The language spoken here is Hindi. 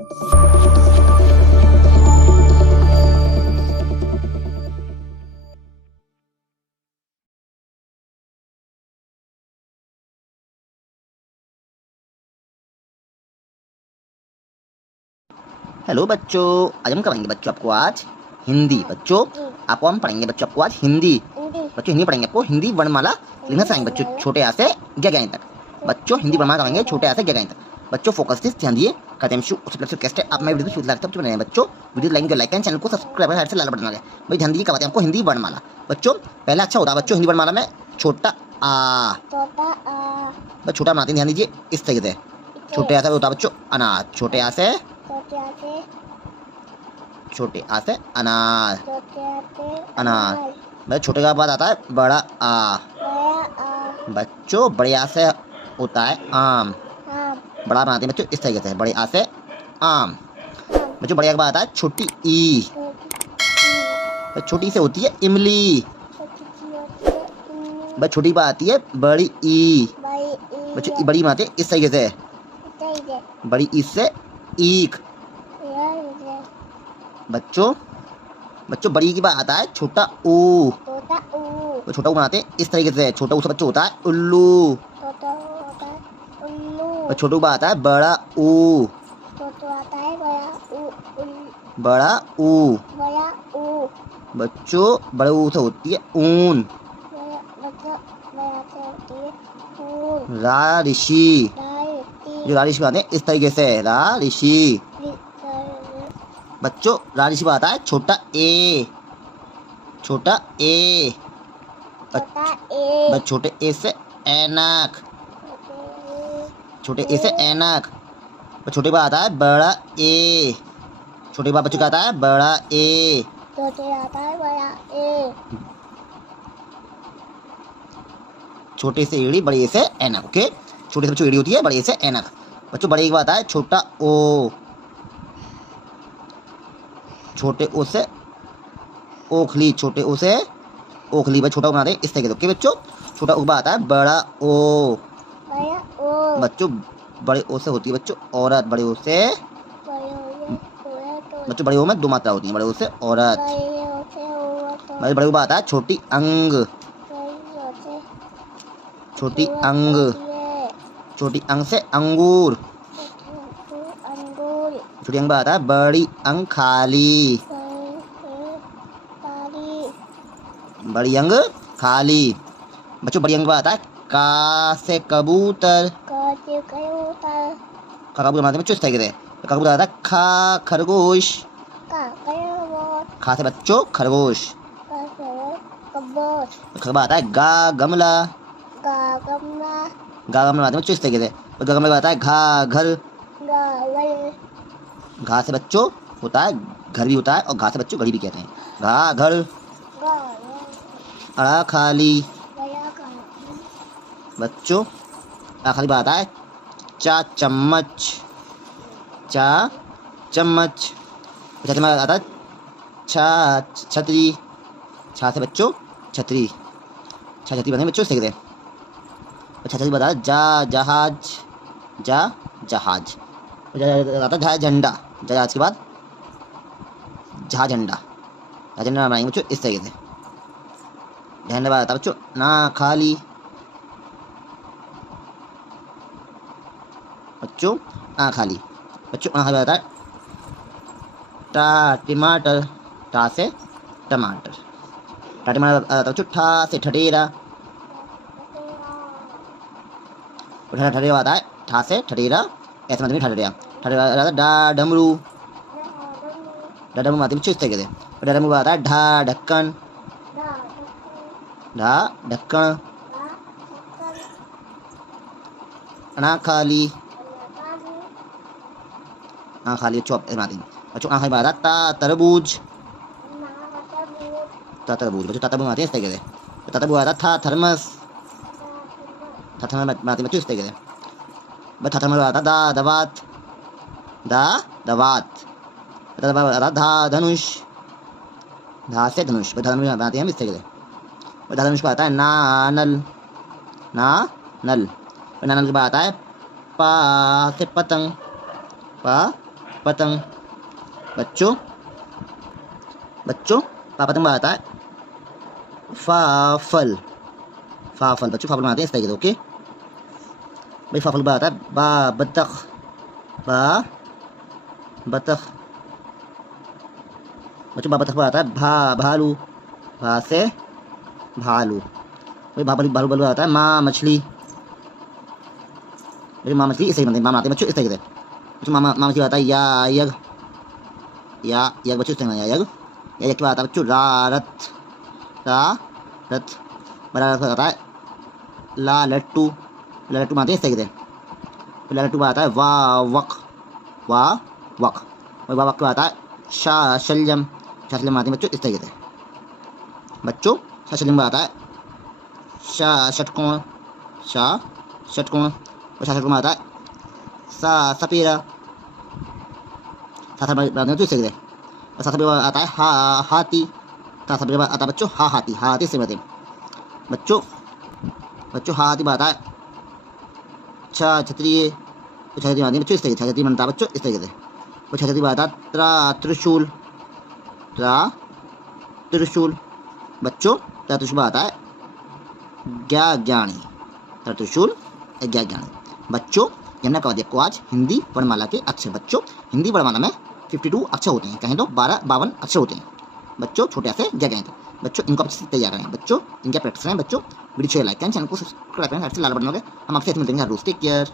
हेलो बच्चों, आज हम करेंगे बच्चों आपको आज हिंदी। बच्चों आपको हम पढ़ेंगे बच्चों आपको आज हिंदी। बच्चों हिंदी पढ़ेंगे आपको हिंदी वर्णमाला लिखना सिखाएंगे बच्चों, छोटे आ से 11 तक। बच्चों हिंदी वर्णमाला करेंगे छोटे आ से 11 तक। बच्चों फोकस से ध्यान दिए। करते हैं शुरू। उससे कैसे आप मेरे वीडियो को लगता है बच्चों बच्चों वीडियो लाइक एंड चैनल को सब्सक्राइब साइड से लाल बटन लगा भाई। ध्यान दिए करवाते हैं आपको हिंदी वर्णमाला। बच्चों पहला अच्छा होता है बच्चों हिंदी वर्णमाला में छोटा आ। बस छोटा बनाते हैं, ध्यान दीजिए इस तरीके से। छोटे आ से होता है बच्चों अनार। छोटे आ से छोटे आ से अनार। अनार। बच्चों छोटे का बाद आता है बड़ा आ। बच्चों बड़े आ से होता है आम। बड़ा बनाते हैं बच्चों इस तरीके से, बड़े आ से आम। बच्चों बड़े के बाद आता है छोटी ई। छोटी से होती है इमली। बस छोटी बात आती है बड़ी ई। बच्चों बड़ी बनाते हैं इस तरीके से, बड़ी ई से ईख। बच्चों बच्चों बड़ी की बात आता है छोटा ऊ। तो छोटा ऊ बनाते हैं इस तरीके से, छोटा ऊ से बच्चों होता है उल्लू। छोटा ऊ आता है बड़ा ऊ। बड़ा ऊ। बच्चों बड़े ऊ से होती है ऊन। रा ऋषि। जो रा ऋषि बनाते हैं इस तरीके से, रा ऋषि। बच्चों रा ऋषि आता है छोटा ए। छोटा ए। छोटे ए से ऐनक। छोटे ए से ऐनक। छोटे बा आता है बड़ा ए। छोटे बा बच्चों का आता है बड़ा ए। छोटे से एड़ी, बड़े ए से ऐनक। ओके, छोटे से बच्चों एड़ी होती है, बड़े ए से ऐनक। बच्चों बड़े की बात है छोटा ओ। छोटे ओ से ओखली। छोटे ओ से ओखली। बस छोटा ओ बनाते हैं इस तरीके से। ओके बच्चों, छोटा ओ आता है बड़ा ओ। बच्चों बड़े ओ से होती है बच्चों औरत। बड़े ओ से बच्चों बड़े ओ में दो मात्रा होती है, बड़े ओ से औरत। बड़े ओ आता है छोटी अंग। छोटी अंग। छोटी अंग से अंगूर। छोटी अंग आता है बड़ी अंग खाली। बड़ी अंग खाली। बच्चों बड़ी अंग आता है का से कबूतर। का कबूतर बनाते हैं बच्चों इस तरीके से। का कबूतर आता है खा खरगोश। खा से बच्चों खरगोश। खरगोश आता है गा गमला। गा गमला बनाते हैं बच्चों इस तरीके से। गा गमला आता है घा घर। घा से बच्चों होता है घर भी होता है, और घा से बच्चों घड़ी भी कहते हैं। घा घर। अड़ा खाली। बच्चों अड़ा खाली बात है चा चम्मच। चा चम्मच। छतरी में आता है छा छतरी। छा से बच्चों छतरी। छा छतरी बनते बच्चों इस तरीके से। छतरी बता जा जहाज। जा जहाज। आता है झंडा। जहाज के बाद झा झंडा। झा झंडा बनाएंगे बच्चों इस तरीके से। झंडा आता है बच्चों ना खाली। बच्चों आ खाली। बच्चों आ खाली आता है टा टमाटर। टा से टमाटर। टा टमाटर आता है बच्चों ठा से ठठेरा। ठठेरा आता है ठा से ठठेरा, ऐसे मतलब ठठेरा। ठठेरा आता है डा डमरू। डा डमरू आती है बच्चों इस तरीके से। डा डमरू आता है ढा ढक्कन। ढा ढक्कन। अना खाली। आ खाली बच्चों बच्चों आ खाली आता ता तरबूज। ता तरबूज। बच्चों ता तरबूज आते हैं इस तरीके से। ता तरबूज आता था थर्मस। था थर्मस बनाते हैं बच्चों इस तरीके से। बस था थर्मस आता दा दवात। दा दवात। आता धा धनुष। धा से धनुष। धा धनुष बनाते हैं हम इस तरीके से। धा धनुष को आता है ना नल। ना नल। ना नल के बाद आता है पा से पतंग। पा पतंग। बच्चों बच्चों पा पतंग आता है फा फल। फा फल बच्चों, फा फल बनाते हैं इस तरीके से। ओके भाई, फा फल आता है बा बतख। बा बतख बच्चों, बा बतख आता है भा भालू। भा से भालू। भाई भालू भालू भालू आता है माँ मछली। भाई माँ मछली इसे बनते हैं, माँ बनाते हैं बच्चों इस तरीके से। बच्चों माँ माँ मछली आता है या यग। या यग बच्चों इस तरीके से। या यग के बाद आता है बच्चों रा रथ। रा रथ। बड़ा रथ आता है ला लट्टू। ला लट्टू बनाते हैं इस तरीके से। ला लट्टू आता है वाह वक। वाह वक। और वाह वक के बाद आता है शाह शलजम। शाह शलजम बनाते हैं बच्चों इस तरीके से। बच्चों शाह शलजम आता है शाह षटकोण। शाह षटकोण। और शाह षटकोण आता है सा सपेरा। सा सपेरा बनाते हैं तो इस तरीके से। और सा सपेरा आता है हा हाथी। सा सपेरा आता है बच्चों हा हाथी। हा हाथी से बनाते हैं बच्चों। बच्चों हा हाथी बनाता है छा छत्रिय। तो छतरी बनाती है बच्चों इस तरीके से। छतरी बनता है बच्चों इस तरीके से। वो छतरी बनाता है त्रा त्रिशूल। त्रा त्रिशूल। बच्चों त्रा त्रिशूल आता है ज्ञानी। त्रा त्रिशूल ज्ञानी। बच्चों ये हमने कहा दिया आज हिंदी वर्णमाला के अक्षर। बच्चों हिंदी वर्णमाला में 52 अक्षर होते हैं, कहें तो 52 अक्षर होते हैं बच्चों, छोटे से जगह तो बच्चों इनको अच्छे से तैयार करें बच्चों, इनका प्रैक्टिस करें बच्चों। वीडियो लाइक करें, चैनल को सब्सक्राइब करें, लाल बटन हो गए। हम आपसे मिलते हैं रोज। Take care.